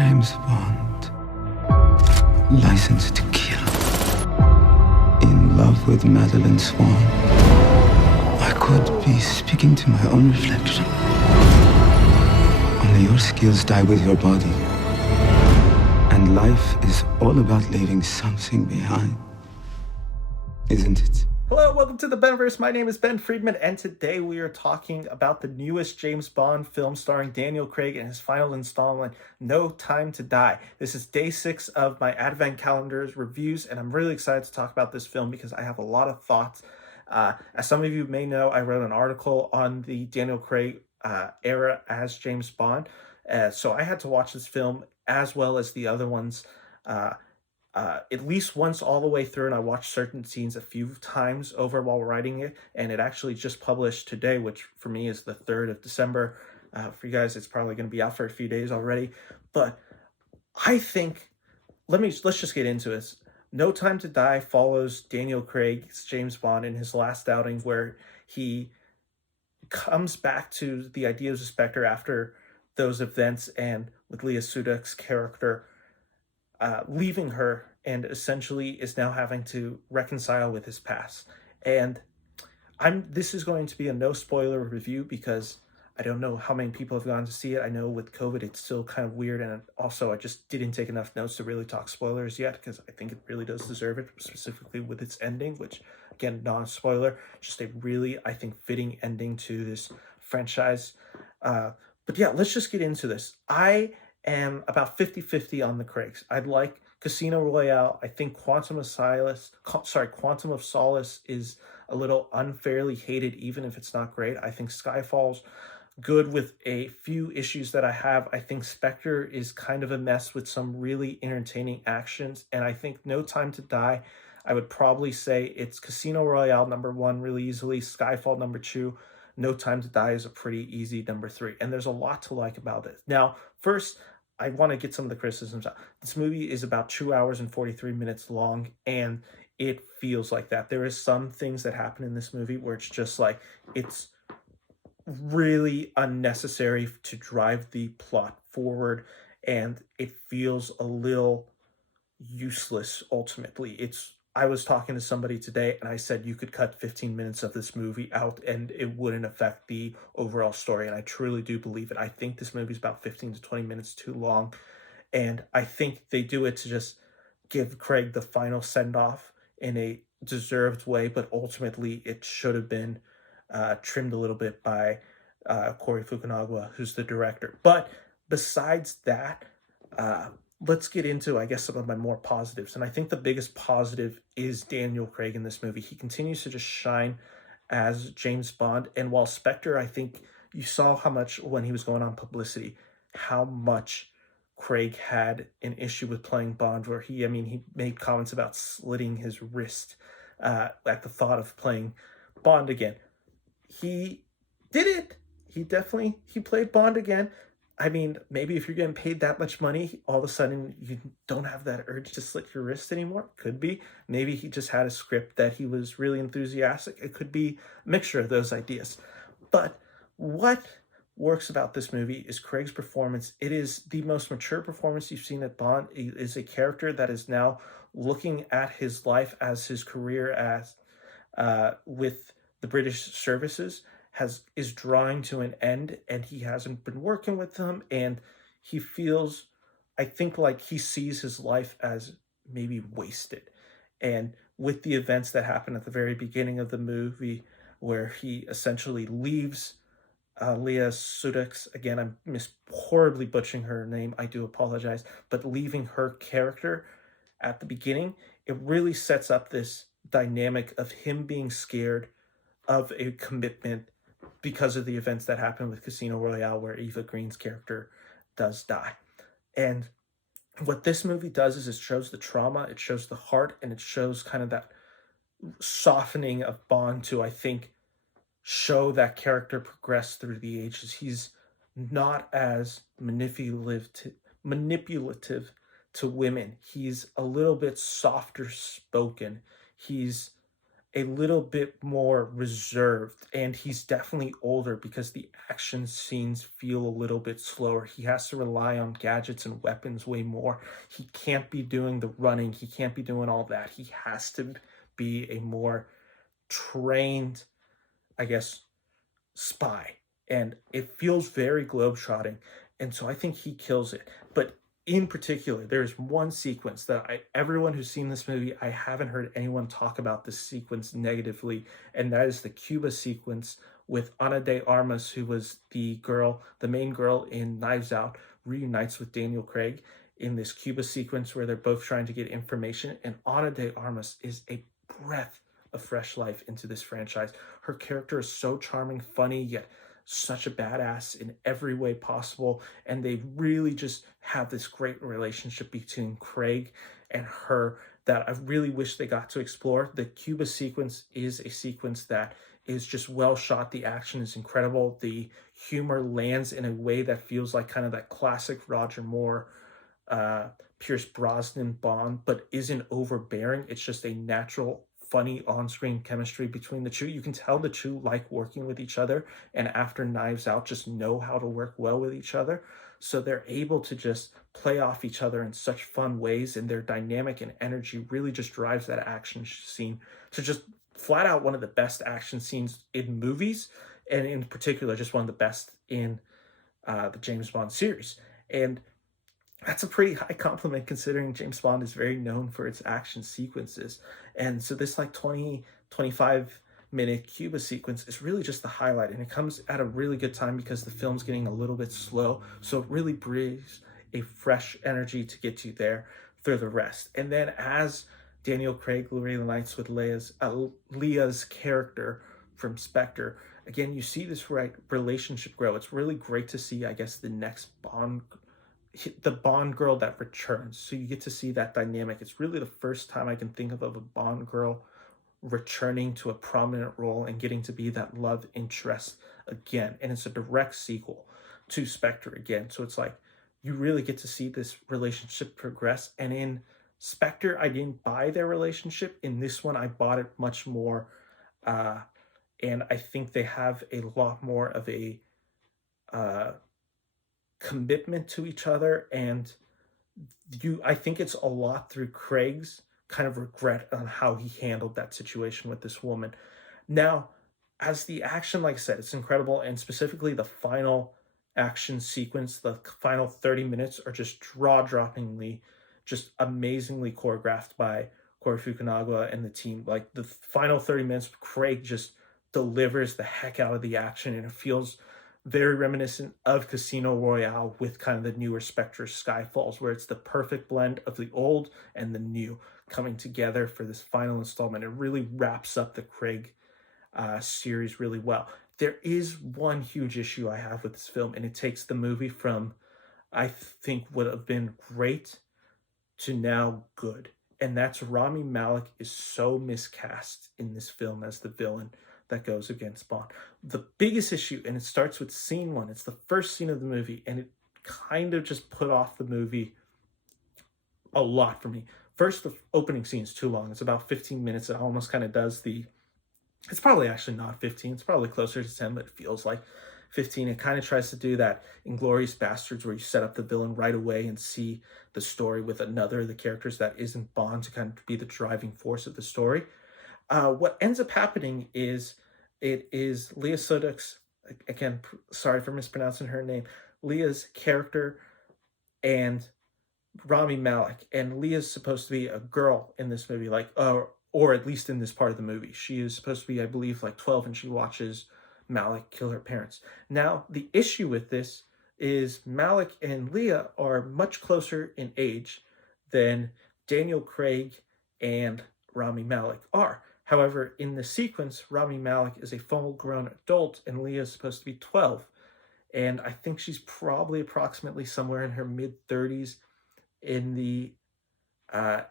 James Bond, licensed to kill, in love with Madeline Swan. I could be speaking to my own reflection. Only your skills die with your body. And life is all about leaving something behind, isn't it? Hello, welcome to the Benverse. My name is Ben Friedman, and today we are talking about the newest James Bond film starring Daniel Craig and his final installment, No Time to Die. This is day 6 of my Advent Calendar's reviews, and I'm really excited to talk about this film because I have a lot of thoughts. As some of you may know, I wrote an article on the Daniel Craig era as James Bond, so I had to watch this film as well as the other ones at least once all the way through, and I watched certain scenes a few times over while writing it, and it actually just published today, which for me is the 3rd of December. For you guys, it's probably going to be out for a few days already, but I think, let's just get into it. No Time to Die follows Daniel Craig's James Bond in his last outing, where he comes back to the idea of the Spectre after those events, and with Leah Sudak's character leaving her, and essentially is now having to reconcile with his past. And this is going to be a no spoiler review because I don't know how many people have gone to see it. I know with COVID it's still kind of weird, and also I just didn't take enough notes to really talk spoilers yet because I think it really does deserve it, specifically with its ending, which again, non-spoiler, just a really, I think, fitting ending to this franchise. But yeah, let's just get into this. I am about 50-50 on the Craigs. I'd like Casino Royale. I think Quantum of Solace is a little unfairly hated, even if it's not great. I think Skyfall's good with a few issues that I have. I think Spectre is kind of a mess with some really entertaining actions. And I think No Time to Die, I would probably say it's Casino Royale number 1 really easily, Skyfall number 2, No Time to Die is a pretty easy number 3. And there's a lot to like about it. Now, first, I want to get some of the criticisms out. This movie is about 2 hours and 43 minutes long, and it feels like that. There is some things that happen in this movie where it's just like, it's really unnecessary to drive the plot forward, and it feels a little useless ultimately. I was talking to somebody today and I said you could cut 15 minutes of this movie out and it wouldn't affect the overall story. And I truly do believe it. I think this movie is about 15 to 20 minutes too long. And I think they do it to just give Craig the final send-off in a deserved way. But ultimately, it should have been trimmed a little bit by Corey Fukunaga, who's the director. But besides that, let's get into, I guess, some of my more positives. And I think the biggest positive is Daniel Craig in this movie. He continues to just shine as James Bond. And while Spectre, I think you saw how much, when he was going on publicity, how much Craig had an issue with playing Bond, where he made comments about slitting his wrist at the thought of playing Bond again. He did it. He played Bond again. I mean, maybe if you're getting paid that much money, all of a sudden you don't have that urge to slit your wrist anymore. Could be. Maybe he just had a script that he was really enthusiastic. It could be a mixture of those ideas. But what works about this movie is Craig's performance. It is the most mature performance you've seen at Bond. He is a character that is now looking at his life as his career as with the British services is drawing to an end, and he hasn't been working with them, and he feels, I think, like he sees his life as maybe wasted. And with the events that happen at the very beginning of the movie, where he essentially leaves Leah Sudak's, again, I'm horribly butchering her name, I do apologize, but leaving her character at the beginning, it really sets up this dynamic of him being scared of a commitment because of the events that happen with Casino Royale, where Eva Green's character does die. And what this movie does is it shows the trauma, it shows the heart, and it shows kind of that softening of Bond to, I think, show that character progress through the ages. He's not as manipulative to women. He's a little bit softer spoken. He's a little bit more reserved, and he's definitely older because the action scenes feel a little bit slower. He has to rely on gadgets and weapons way more. He can't be doing the running, he can't be doing all that. He has to be a more trained, I guess, spy, and it feels very globetrotting, and so I think he kills it. But in particular, there's one sequence that everyone who's seen this movie, I haven't heard anyone talk about this sequence negatively, and that is the Cuba sequence with Ana de Armas, who was the main girl in Knives Out, reunites with Daniel Craig in this Cuba sequence where they're both trying to get information, and Ana de Armas is a breath of fresh life into this franchise. Her character is so charming, funny, yet such a badass in every way possible. And they really just have this great relationship between Craig and her that I really wish they got to explore. The Cuba sequence is a sequence that is just well shot. The action is incredible. The humor lands in a way that feels like kind of that classic Roger Moore, Pierce Brosnan Bond, but isn't overbearing. It's just a natural, funny on-screen chemistry between the two. You can tell the two like working with each other, and after Knives Out just know how to work well with each other. So they're able to just play off each other in such fun ways, and their dynamic and energy really just drives that action scene to just flat out one of the best action scenes in movies, and in particular just one of the best in the James Bond series. And that's a pretty high compliment considering James Bond is very known for its action sequences. And so this like 25-minute Cuba sequence is really just the highlight, and it comes at a really good time because the film's getting a little bit slow. So it really breathes a fresh energy to get you there through the rest. And then as Daniel Craig reunites with Leah's character from Spectre, again, you see this relationship grow. It's really great to see, I guess, the Bond girl that returns. So you get to see that dynamic. It's really the first time I can think of a Bond girl returning to a prominent role and getting to be that love interest again. And it's a direct sequel to Spectre again. So it's like you really get to see this relationship progress. And in Spectre, I didn't buy their relationship. In this one, I bought it much more. And I think they have a lot more of a commitment to each other, and I think it's a lot through Craig's kind of regret on how he handled that situation with this woman. Now, as the action, like I said, it's incredible, and specifically the final action sequence, the final 30 minutes are just jaw-droppingly, just amazingly choreographed by Corey Fukunaga and the team. Like the final 30 minutes, Craig just delivers the heck out of the action, and it feels very reminiscent of Casino Royale with kind of the newer Spectre Skyfalls, where it's the perfect blend of the old and the new coming together for this final installment. It really wraps up the Craig series really well. There is one huge issue I have with this film, and it takes the movie from, I think, would have been great to now good. And that's Rami Malek is so miscast in this film as the villain that goes against Bond. The biggest issue, and it starts with scene one, it's the first scene of the movie, and it kind of just put off the movie a lot for me. First, the opening scene is too long. It's about 15 minutes. It almost kind of does it's probably actually not 15. It's probably closer to 10, but it feels like 15. It kind of tries to do that Inglourious Bastards where you set up the villain right away and see the story with another of the characters that isn't Bond to kind of be the driving force of the story. What ends up happening is it is Leah Suduk's, again, sorry for mispronouncing her name, Leah's character and Rami Malek. And Leah's supposed to be a girl in this movie, like, or at least in this part of the movie. She is supposed to be, I believe, like 12, and she watches Malek kill her parents. Now, the issue with this is Malek and Leah are much closer in age than Daniel Craig and Rami Malek are. However, in the sequence, Rami Malek is a full-grown adult, and Leah is supposed to be 12. And I think she's probably approximately somewhere in her mid-30s in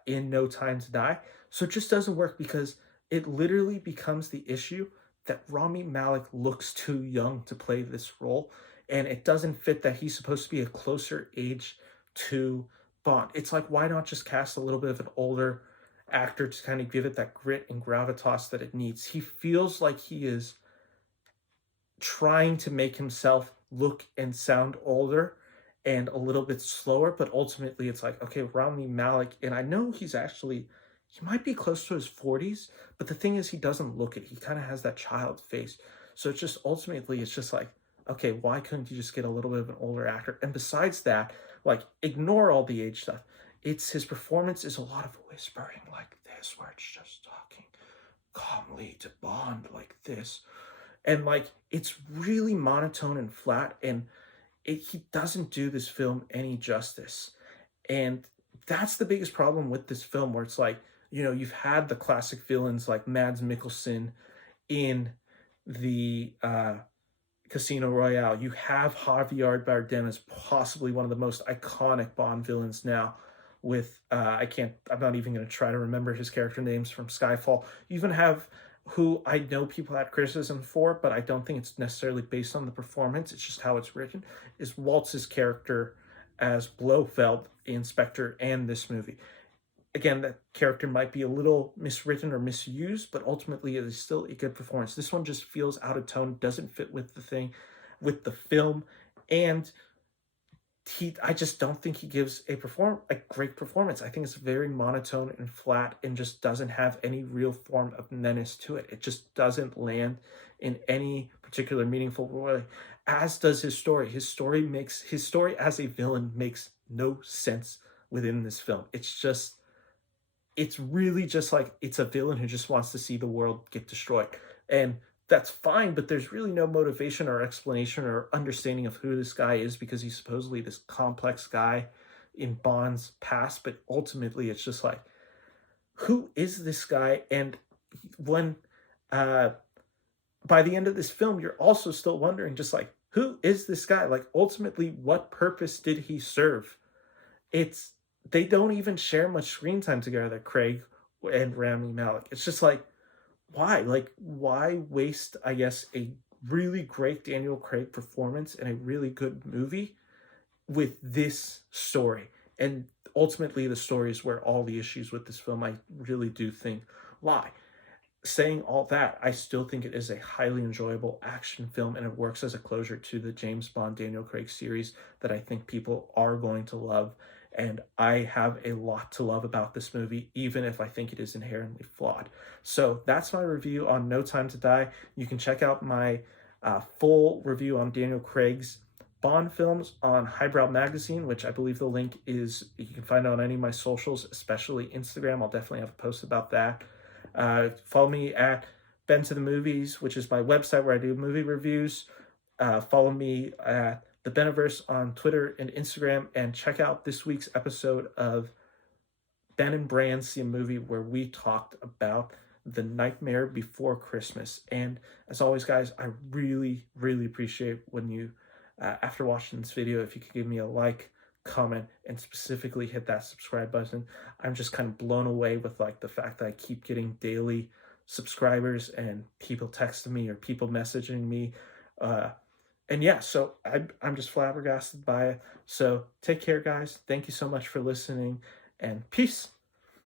No Time to Die. So it just doesn't work because it literally becomes the issue that Rami Malek looks too young to play this role, and it doesn't fit that he's supposed to be a closer age to Bond. It's like, why not just cast a little bit of an older actor to kind of give it that grit and gravitas that it needs. He feels like he is trying to make himself look and sound older and a little bit slower, but ultimately it's like, okay, Rami Malek, and I know he might be close to his 40s, but the thing is, he doesn't look it. He kind of has that child face. So it's just ultimately, it's just like, okay, why couldn't you just get a little bit of an older actor? And besides that, like, ignore all the age stuff. It's his performance is a lot of whispering like this, where it's just talking calmly to Bond like this. And like, it's really monotone and flat, and he doesn't do this film any justice. And that's the biggest problem with this film, where it's like, you've had the classic villains like Mads Mikkelsen in the Casino Royale. You have Javier Bardem as possibly one of the most iconic Bond villains now, with I'm not even going to try to remember his character names from Skyfall. You even have, who I know people had criticism for, but I don't think it's necessarily based on the performance, it's just how it's written, is Waltz's character as Blofeld in Spectre and this movie. Again, that character might be a little miswritten or misused, but ultimately it is still a good performance. This one just feels out of tone, doesn't fit with the film, and I just don't think he gives a great performance. I think it's very monotone and flat, and just doesn't have any real form of menace to it. It just doesn't land in any particular meaningful way, as does his story. His story as a villain makes no sense within this film. It's really just like, it's a villain who just wants to see the world get destroyed. And that's fine, but there's really no motivation or explanation or understanding of who this guy is, because he's supposedly this complex guy in Bond's past. But ultimately, it's just like, who is this guy? And when by the end of this film, you're also still wondering, just like, who is this guy? Like, ultimately, what purpose did he serve? They don't even share much screen time together, Craig and Rami Malek. It's just like, why? Like, why waste, I guess, a really great Daniel Craig performance and a really good movie with this story? And ultimately, the story is where all the issues with this film, I really do think, lie. Saying all that, I still think it is a highly enjoyable action film, and it works as a closure to the James Bond Daniel Craig series that I think people are going to love. And I have a lot to love about this movie, even if I think it is inherently flawed. So that's my review on No Time to Die. You can check out my full review on Daniel Craig's Bond films on Highbrow Magazine, which I believe the link is, you can find it on any of my socials, especially Instagram. I'll definitely have a post about that. Follow me at Ben to the Movies, which is my website where I do movie reviews. Follow me at the Beniverse on Twitter and Instagram, and check out this week's episode of Ben and Brand See a Movie, where we talked about The Nightmare Before Christmas. And as always, guys, I really, really appreciate when you, after watching this video, if you could give me a like, comment, and specifically hit that subscribe button. I'm just kind of blown away with like the fact that I keep getting daily subscribers and people texting me or people messaging me. And yeah, so I'm just flabbergasted by it. So take care, guys. Thank you so much for listening, and peace.